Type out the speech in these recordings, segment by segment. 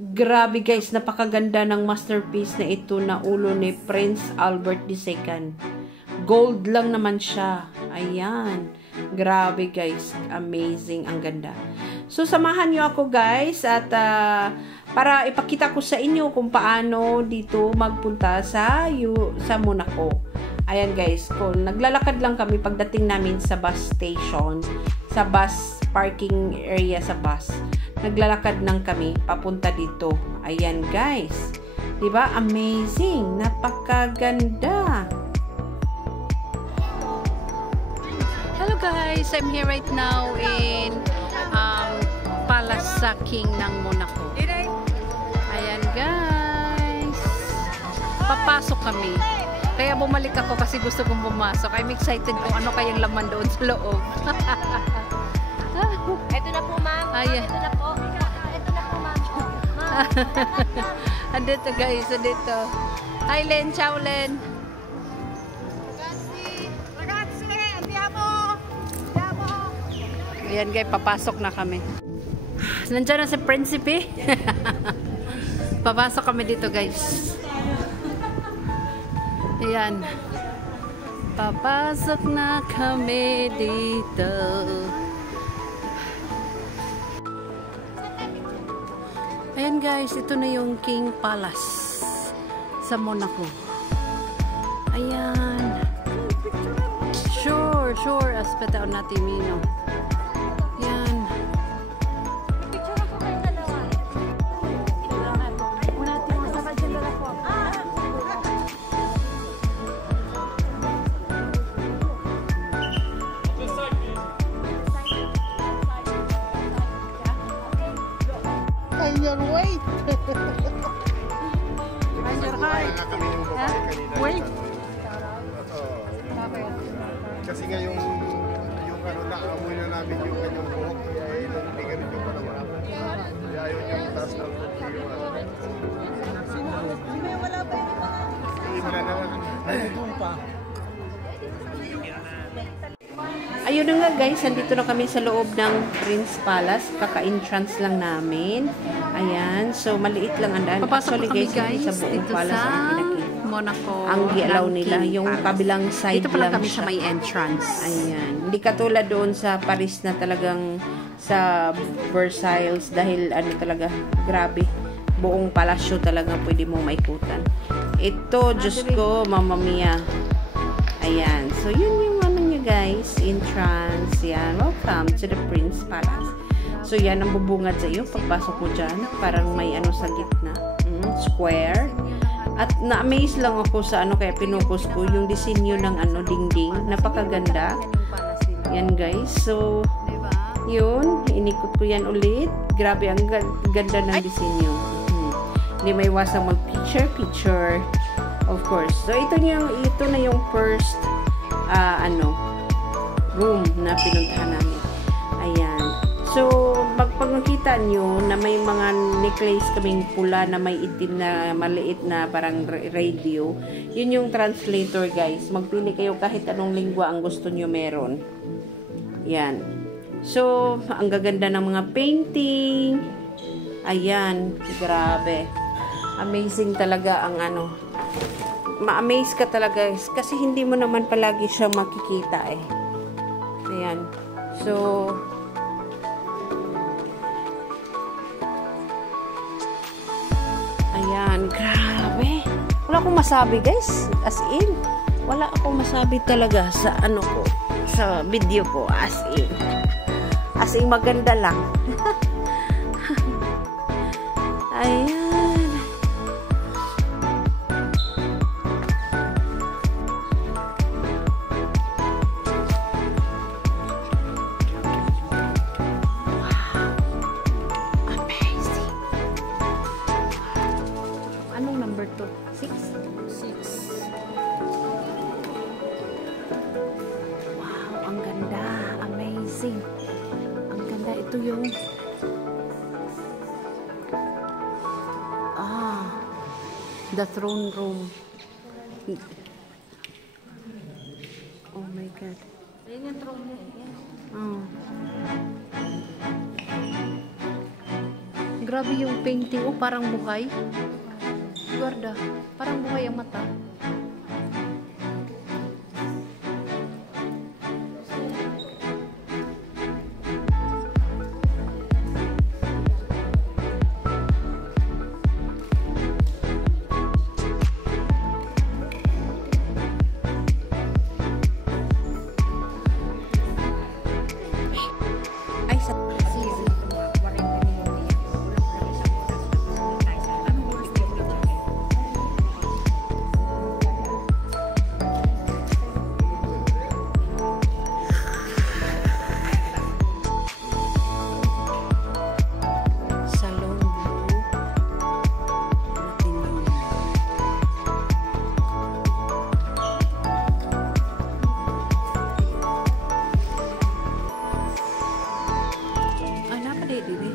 Grabe guys, napakaganda ng masterpiece na ito na ulo ni Prince Albert II. Gold lang naman siya. Ayan. Grabe guys, amazing, ang ganda. So samahan nyo ako guys at para ipakita ko sa inyo kung paano dito magpunta sa Monaco. Ayan guys, kung naglalakad lang kami pagdating namin sa bus station, sa bus parking area sa bus. Naglalakad lang kami papunta dito. Ayan guys. 'Di ba? Amazing, napakaganda. Hello guys, I'm here right now in Palace sa King ng Monaco. Ayan guys. Papasok kami. Kaya bumalik ako kasi gusto kong pumasok. I'm excited kung ano kayang laman doon sa loob. Ito na po, ma'am. Ayan. Ito na po. Ito na po, ma'am. Andito guys, andito. Hi Len, ciao Len. Ragazzi, andiamo. Andiamo. Ayan guys, papasok na kami. Nandiyan na si Prinsipe. Papasok kami dito guys. Ayan. Papasok na kami dito. Ayan guys, ito na yung King Palace sa Monaco. Ayan. Sure. Aspetta un attimino. Ayan. Un attimo, sta facendo la foto. And your weight. And your height. Wait. Kasi nga yung ano na amoy na namin yung kanyang buhok kaya hindi ganun yung panawa. Kaya yun yung taas ng Wala pa yung wala naman. Doon pa. Ayun na nga guys, andito na kami sa loob ng Prince Palace. Kaka-entrance lang namin. Ayan, so maliit lang ang daan. Papasok Actually kami guys sa buong dito palace sa ang pinakita. Monaco. Ang gialaw nila, King yung Palace. kabilang side dito pala lang kami siya. sa may entrance. Ayan, hindi katulad doon sa Paris na talagang sa Versailles dahil ano talaga, grabe. Buong palasyo talaga pwede mo maikutan. Ito, Diyos ko, Mamma Mia. Ayan, so yun yung ano nyo guys, entrance. Yan, welcome to the Prince Palace. So yan ang bubungad sa iyo pagpasok mo dyan. Parang may ano sa gitna. Square. At na-amaze lang ako sa ano kaya pinukus ko yung disenyo ng ano dingding. Napakaganda. Yan guys. So, yun. Inikot ko yan ulit. Grabe, ang ganda ng disenyo. Hindi may iwasang mag-picture. Of course. So, ito na yung first room na pinuntahan namin. Ayan. So, pag nakita nyo na may mga necklace kaming pula na may itim na maliit na parang radio, yun yung translator guys. Magpili kayo kahit anong lingwa ang gusto nyo meron. Yan. So, ang gaganda ng mga painting. Ayan. Grabe. Amazing talaga ang ano. Ma-amaze ka talaga kasi hindi mo naman palagi siya makikita eh. Ayan. So, ayan, grabe. Wala akong masabi guys. As in, wala akong masabi talaga sa ano ko, sa video ko. As in. As in, maganda lang. Ayan. Number 2. 6? 6. Wow, ang ganda. Amazing. Ang ganda. Ito yung the throne room. Oh my God. Ayan yung throne room. Oh. Grabe yung painting. Oh, parang buhay. Guarda. Parang buhay ang mata.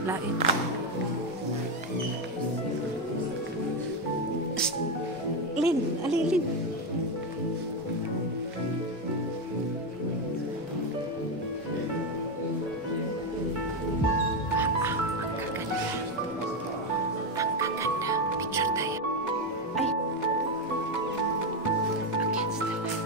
Lain. Lin, ali Lin. Ang gaganda. Picture tayo. Ay. Against the light.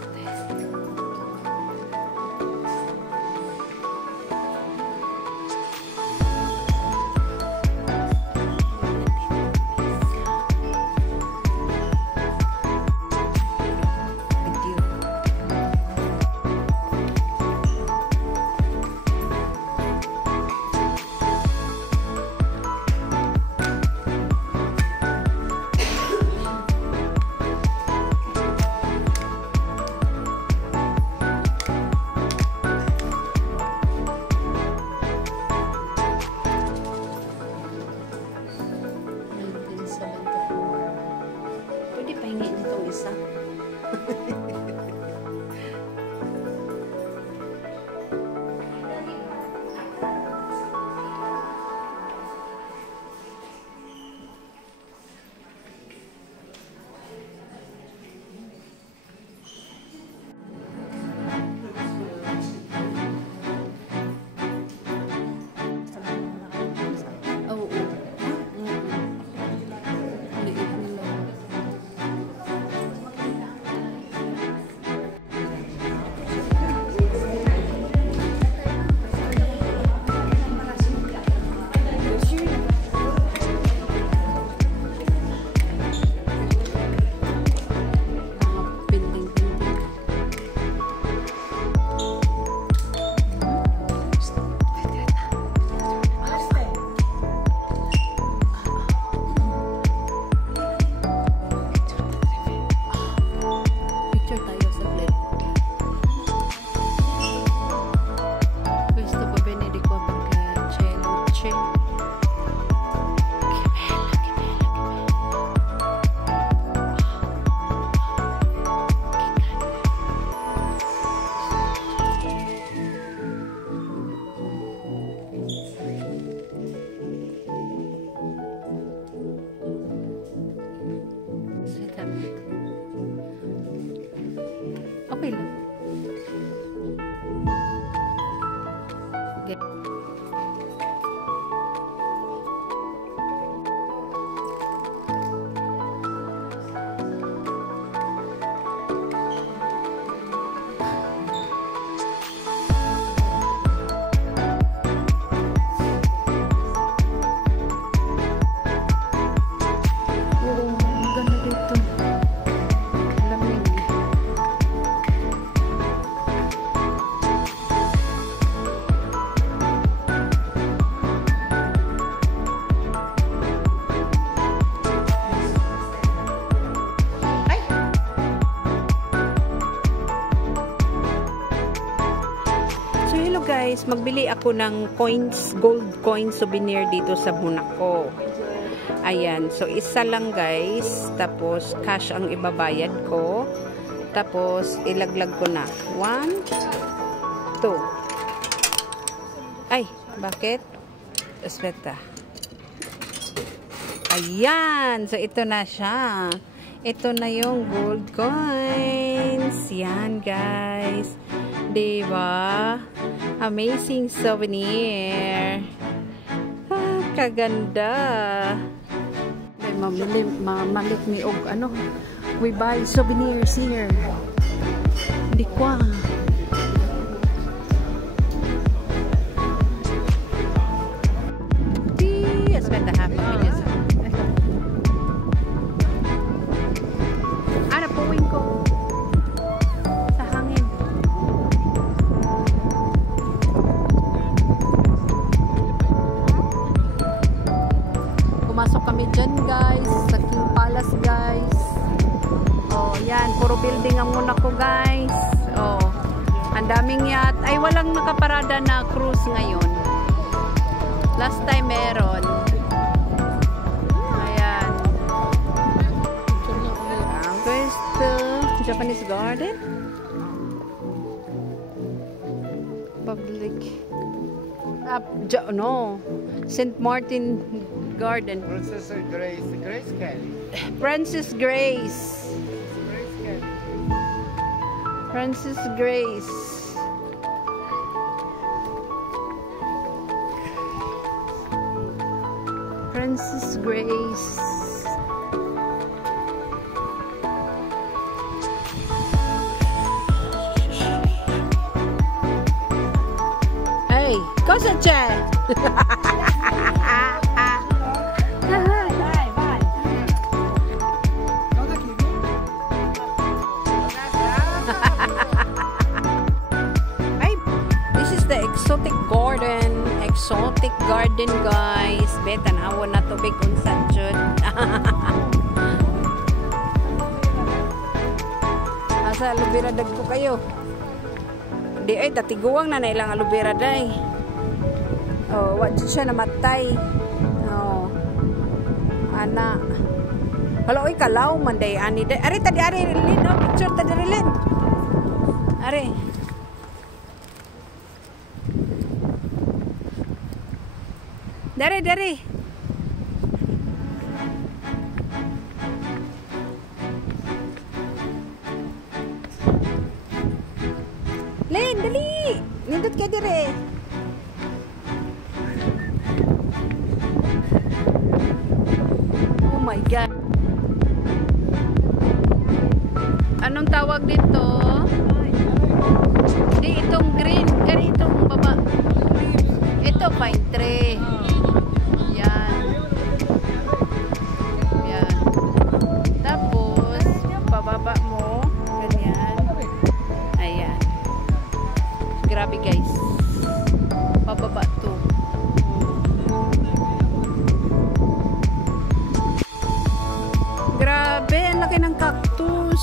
Okay lang. Okay. Guys, magbili ako ng coins, gold coin souvenir dito sa Monaco. Ayan, so isa lang guys, tapos cash ang ibabayad ko. Tapos ilaglag ko na 1 2. Ay, bakit? Espeta. Ayan, so ito na siya. Ito na yung gold coins. Yan guys. Diba? Amazing souvenir. kaganda. May mamalik mi og ano. We buy souvenirs here. Di kwa. I spent a half a million. Ano puwing ko? Sa hangin. Pumasok kami dyan guys. Sa King Palace guys. Oh, yan. Puro building ang muna ko guys. Oh, ang daming yacht. Ay, walang nakaparada na cruise ngayon. Last time meron. Ayan. Where's the Japanese garden? Public. No. St. Martin Garden. Princess Grace Kelly. Princess Grace. Grace Kelly. Princess Grace. Princess Grace. Hey, cosa c'è? Ay, this is the exotic garden. Exotic garden, guys. Betan awon na tubig unsa jud. Asa alubira dagko kayo. Di ay tatiguang na ilang alubira day. Oh, wa jud siya namatay. Oh. Ana. Hala oy kalaw man day ani day. Ari tadi ari lin oh, picture tadi lin. Ari. Dari. Len, dali. Nindot ka dire. Oh my God. Anong tawag dito? Hindi, itong green. Kaya itong baba. Ito, pine tree. Yan. Yan. Tapos, pababa mo. Ganyan. Ayan. Grabe guys. Pababa to. Grabe, ang laki ng cactus.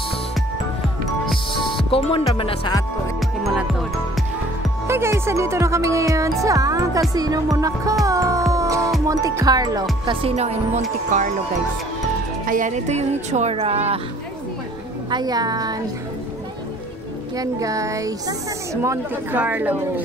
Common naman na sa ato. Himala to. Hey guys, dito na kami ngayon sa Casino Monaco. Monte Carlo. Casino in Monte Carlo guys. Ayan, ito yung itsura. Ayan. Yan guys. Monte Carlo.